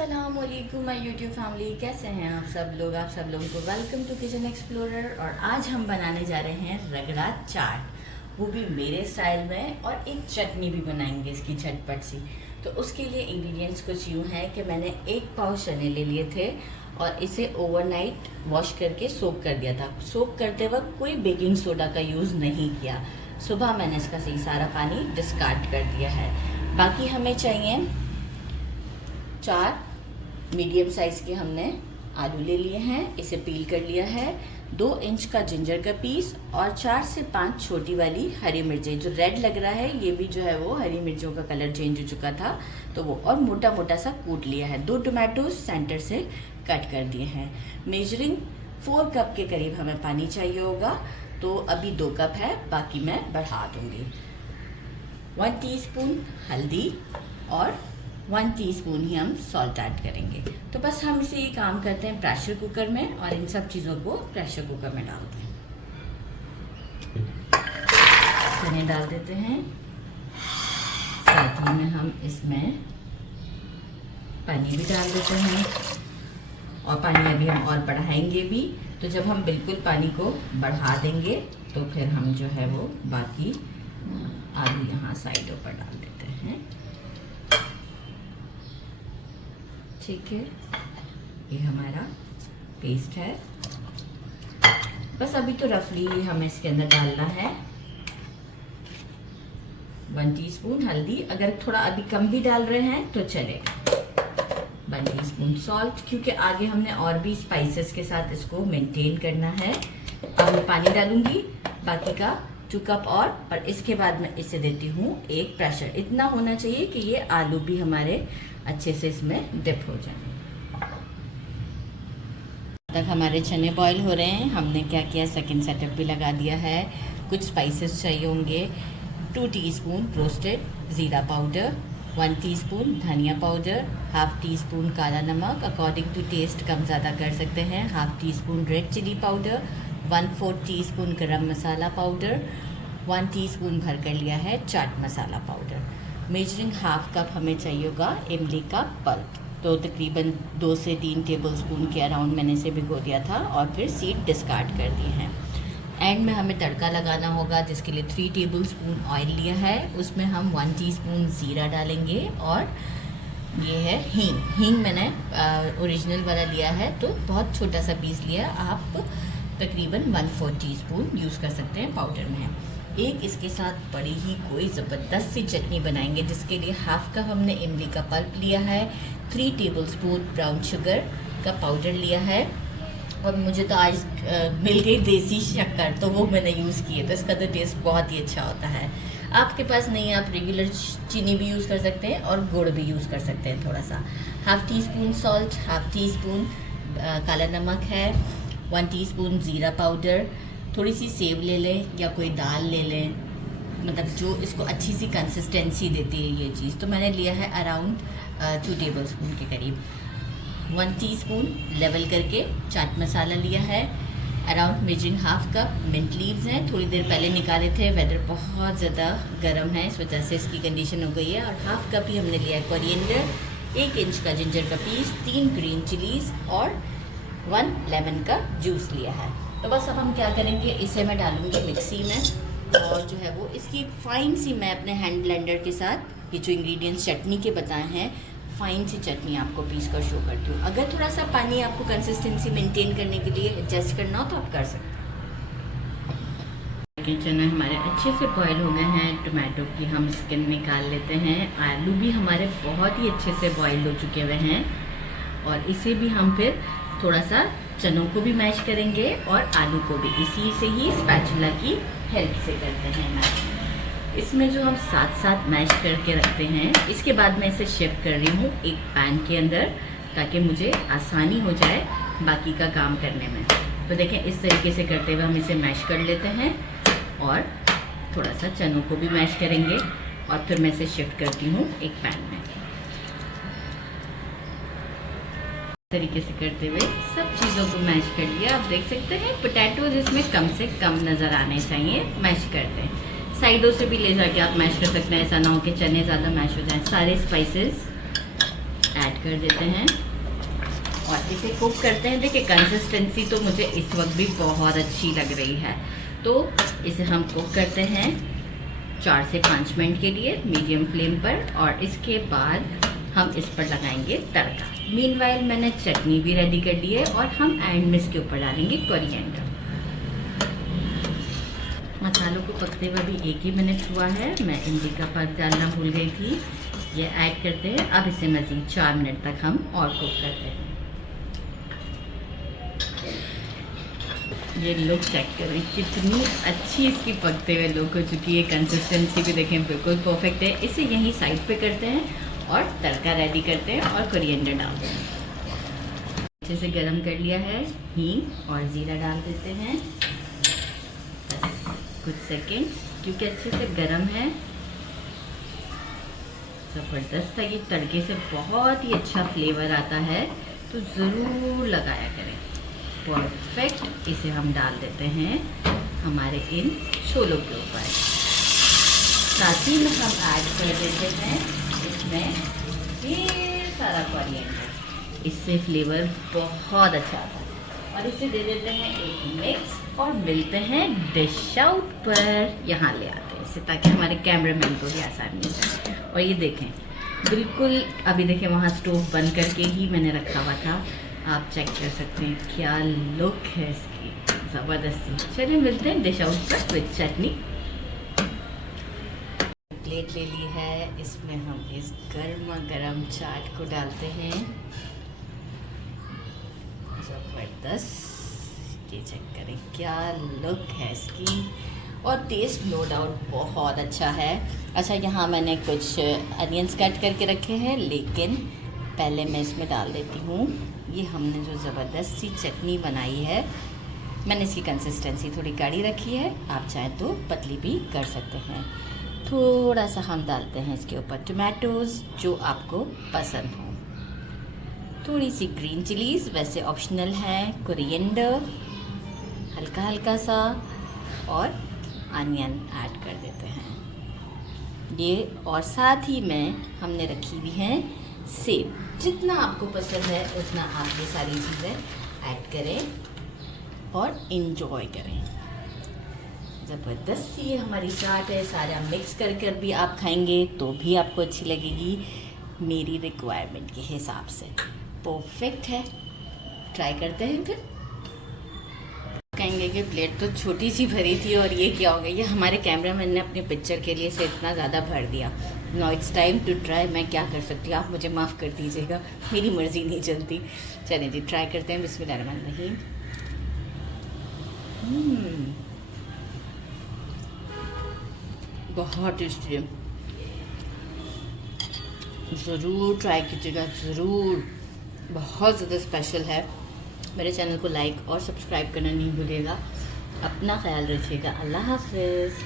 अस्सलामुअलैकुम my YouTube family, कैसे हैं आप सब लोगों को वेलकम टू किचन एक्सप्लोरर। और आज हम बनाने जा रहे हैं रगड़ा चाट, वो भी मेरे स्टाइल में, और एक चटनी भी बनाएंगे इसकी झटपट सी। तो उसके लिए इंग्रेडिएंट्स कुछ यूँ है कि मैंने 1 पाव चने ले लिए थे और इसे ओवरनाइट वॉश करके सोक कर दिया था। सोक करते वक्त कोई बेकिंग सोडा का यूज़ नहीं किया। सुबह मैंने इसका सही सारा पानी डिस्कार्ड कर दिया है। बाकी हमें चाहिए 4 मीडियम साइज़ के हमने आलू ले लिए हैं, इसे पील कर लिया है। 2 इंच का जिंजर का पीस और 4 से 5 छोटी वाली हरी मिर्चें। जो रेड लग रहा है ये भी जो है वो हरी मिर्चों का कलर चेंज हो चुका था तो वो, और मोटा मोटा सा कूट लिया है। 2 टोमेटोज सेंटर से कट कर दिए हैं। मेजरिंग 4 कप के करीब हमें पानी चाहिए होगा, तो अभी 2 कप है, बाकी मैं बढ़ा दूंगी। 1 टीस्पून हल्दी और 1 टीस्पून ही हम सॉल्ट ऐड करेंगे। तो बस हम इसे ये काम करते हैं प्रेशर कुकर में, और इन सब चीज़ों को प्रेशर कुकर में डालते हैं। चने डाल देते हैं, साथ ही में हम इसमें पानी भी डाल देते हैं, और पानी अभी हम और बढ़ाएंगे भी। तो जब हम बिल्कुल पानी को बढ़ा देंगे तो फिर हम जो है वो बाकी आलू यहाँ साइडों पर डाल देते हैं। ठीक है, ये हमारा पेस्ट है। बस अभी तो रफली हमें इसके अंदर डालना है 1 टीस्पून हल्दी। अगर थोड़ा अभी कम भी डाल रहे हैं तो चलेगा। 1 टीस्पून सॉल्ट, क्योंकि आगे हमने और भी स्पाइसेस के साथ इसको मेंटेन करना है। अब मैं पानी डालूंगी बाकी का 2 कप और इसके बाद मैं इसे देती हूँ एक प्रेशर। इतना होना चाहिए कि ये आलू भी हमारे अच्छे से इसमें डिप हो जाए। तक हमारे चने बॉईल हो रहे हैं। हमने क्या किया, सेकंड सेटअप भी लगा दिया है। कुछ स्पाइसेस चाहिए होंगे। 2 टीस्पून रोस्टेड ज़ीरा पाउडर, 1 टीस्पून धनिया पाउडर, हाफ टीस्पून काला नमक, अकॉर्डिंग टू टेस्ट कम ज़्यादा कर सकते हैं, half teaspoon red chilli powder, 1/4 teaspoon garam masala powder, 1 teaspoon भर कर लिया है chaat masala powder. Measuring half cup हमें चाहिए होगा इमली का पल्प, तो तकरीबन 2 से 3 टेबलस्पून के अराउंड मैंने इसे भिगो दिया था और फिर सीड डिस्कार्ड कर दिए हैं। एंड में हमें तड़का लगाना होगा, जिसके लिए 3 टेबलस्पून ऑयल लिया है। उसमें हम 1 टीस्पून ज़ीरा डालेंगे, और ये है हींग। हींग मैंने ओरिजिनल वाला लिया है, तो बहुत छोटा सा पीस लिया। आप तकरीबन 1/4 टीस्पून यूज़ कर सकते हैं, पाउडर में है। एक इसके साथ बड़ी ही कोई ज़बरदस्त सी चटनी बनाएंगे, जिसके लिए हाफ कप हमने इमली का पल्प लिया है, 3 टेबलस्पून ब्राउन शुगर का पाउडर लिया है, और मुझे तो आज मिल गई देसी शक्कर, तो वो मैंने यूज़ की है। तो इसका तो टेस्ट बहुत ही अच्छा होता है। आपके पास नहीं है, आप रेगुलर चीनी भी यूज़ कर सकते हैं और गुड़ भी यूज़ कर सकते हैं थोड़ा सा। Half teaspoon salt, half teaspoon काला नमक है, 1 टीस्पून ज़ीरा पाउडर, थोड़ी सी सेव ले लें या कोई दाल ले लें, मतलब जो इसको अच्छी सी कंसिस्टेंसी देती है ये चीज़। तो मैंने लिया है अराउंड 2 टेबलस्पून के करीब। 1 टीस्पून लेवल करके चाट मसाला लिया है। Around measuring half cup mint leaves हैं, थोड़ी देर पहले निकाले थे। वेदर बहुत ज़्यादा गर्म है, इस वजह से इसकी कंडीशन हो गई है। और हाफ कप ही हमने लिया है कोरिएंडर, 1 इंच का जिंजर का पीस, 3 ग्रीन चिलीज़ और 1 लेमन का जूस लिया है। तो बस अब हम क्या करेंगे, इसे मैं डालूंगी मिक्सी में, और जो है वो इसकी फाइन सी मैं अपने हैंड ब्लेंडर के साथ ये जो इंग्रेडिएंट्स चटनी के बताए हैं, फाइन सी चटनी आपको पीस कर शो करती हूँ। अगर थोड़ा सा पानी आपको कंसिस्टेंसी मेंटेन करने के लिए एडजस्ट करना हो तो आप कर सकते हैं। चने हमारे अच्छे से बॉयल हो गए हैं। टोमेटो की हम स्किन निकाल लेते हैं। आलू भी हमारे बहुत ही अच्छे से बॉयल हो चुके हुए हैं, और इसे भी हम फिर थोड़ा सा चनों को भी मैश करेंगे और आलू को भी इसी से ही स्पैचुला की हेल्प से करते हैं मैश। इसमें जो हम साथ साथ मैश करके रखते हैं, इसके बाद मैं इसे शिफ्ट कर रही हूँ एक पैन के अंदर, ताकि मुझे आसानी हो जाए बाकी का काम करने में। तो देखें, इस तरीके से करते हुए हम इसे मैश कर लेते हैं, और थोड़ा सा चनों को भी मैश करेंगे, और फिर मैं इसे शिफ्ट करती हूँ एक पैन में। तरीके से करते हुए सब चीज़ों को मैश कर लिया। आप देख सकते हैं पोटैटोज इसमें कम से कम नज़र आने चाहिए। मैश करते हैं, साइडों से भी ले जाके आप मैश कर सकते हैं, ऐसा ना हो कि चने ज़्यादा मैश हो जाएं। सारे स्पाइसेस ऐड कर देते हैं और इसे कुक करते हैं। देखिए कंसिस्टेंसी तो मुझे इस वक्त भी बहुत अच्छी लग रही है, तो इसे हम कुक करते हैं 4 से 5 मिनट के लिए मीडियम फ्लेम पर, और इसके बाद हम इस पर लगाएंगे तड़का। मीनवाइल मैंने चटनी भी रेडी कर ली है और हम एंड में इसके ऊपर डालेंगे कोरिएंडर। मसालों को पकते हुए भी 1 ही मिनट हुआ है, मैं इमली का पल्प डालना भूल गई थी। ये ऐड करते हैं। अब इसे मज़ीद 4 मिनट तक हम और कुक करते हैं। ये लुक चेक करें, कितनी अच्छी इसकी पकते हुए लुक हो चुकी है। कंसिस्टेंसी भी देखें बिल्कुल परफेक्ट है। इसे यहीं साइड पे करते हैं और तड़का रेडी करते हैं और कोरिएंडर डालते हैं। अच्छे से गरम कर लिया है, हींग और ज़ीरा डाल देते हैं। बस कुछ सेकेंड, क्योंकि अच्छे से गरम है। ज़बरदस्त है, ये तड़के से बहुत ही अच्छा फ्लेवर आता है, तो ज़रूर लगाया करें। परफेक्ट। इसे हम डाल देते हैं हमारे इन छोलों के ऊपर। साथ ही में हम ऐड कर देते हैं इसमें ढेर सारा कोरिएंडर, इससे फ्लेवर बहुत अच्छा आता है। और इसे दे देते हैं एक मिक्स और मिलते हैं डिश आउट पर। यहाँ ले आते हैं इसे, ताकि हमारे कैमरामैन को भी आसानी हो। और ये देखें बिल्कुल, अभी देखें वहाँ स्टोव बंद करके ही मैंने रखा हुआ था, आप चेक कर सकते हैं क्या लुक है इसकी, ज़बरदस्ती। चलिए मिलते हैं डिश आउट पर विद चटनी। प्लेट ले ली है, इसमें हम इस गर्मा गर्म चाट को डालते हैं। ज़बरदस्त, ये चेक करें क्या लुक है इसकी, और टेस्ट नो डाउट बहुत अच्छा है। अच्छा, यहाँ मैंने कुछ अनियंस कट करके रखे हैं, लेकिन पहले मैं इसमें डाल देती हूँ। ये हमने जो ज़बरदस्त सी चटनी बनाई है, मैंने इसकी कंसिस्टेंसी थोड़ी गाढ़ी रखी है, आप चाहें तो पतली भी कर सकते हैं। थोड़ा सा हम डालते हैं इसके ऊपर टमाटोज़ जो आपको पसंद हो, थोड़ी सी ग्रीन चिलीज़ वैसे ऑप्शनल है, कोरिएंडर हल्का हल्का सा, और अनियन ऐड कर देते हैं ये। और साथ ही में हमने रखी हुई हैं सेब। जितना आपको पसंद है उतना आप ये सारी चीज़ें ऐड करें और इन्जॉय करें। ज़बरदस्त ये हमारी चाट है, सारा मिक्स कर कर भी आप खाएंगे तो भी आपको अच्छी लगेगी, मेरी रिक्वायरमेंट के हिसाब से परफेक्ट है। ट्राई करते हैं फिर। कहेंगे कि प्लेट तो छोटी सी भरी थी और ये क्या हो गया, ये हमारे कैमरामैन ने अपने पिक्चर के लिए से इतना ज़्यादा भर दिया। Now it's time to try. मैं क्या कर सकती हूँ, आप मुझे माफ़ कर दीजिएगा, मेरी मर्ज़ी नहीं चलती। चलिए जी ट्राई करते हैं। बिस्मिल्लाहिर्रहमानिर्रहीम। बहुत टेस्टी है, ज़रूर ट्राई कीजिएगा, ज़रूर। बहुत ज़्यादा स्पेशल है। मेरे चैनल को लाइक और सब्सक्राइब करना नहीं भूलिएगा। अपना ख्याल रखिएगा। अल्लाह हाफ़िज़।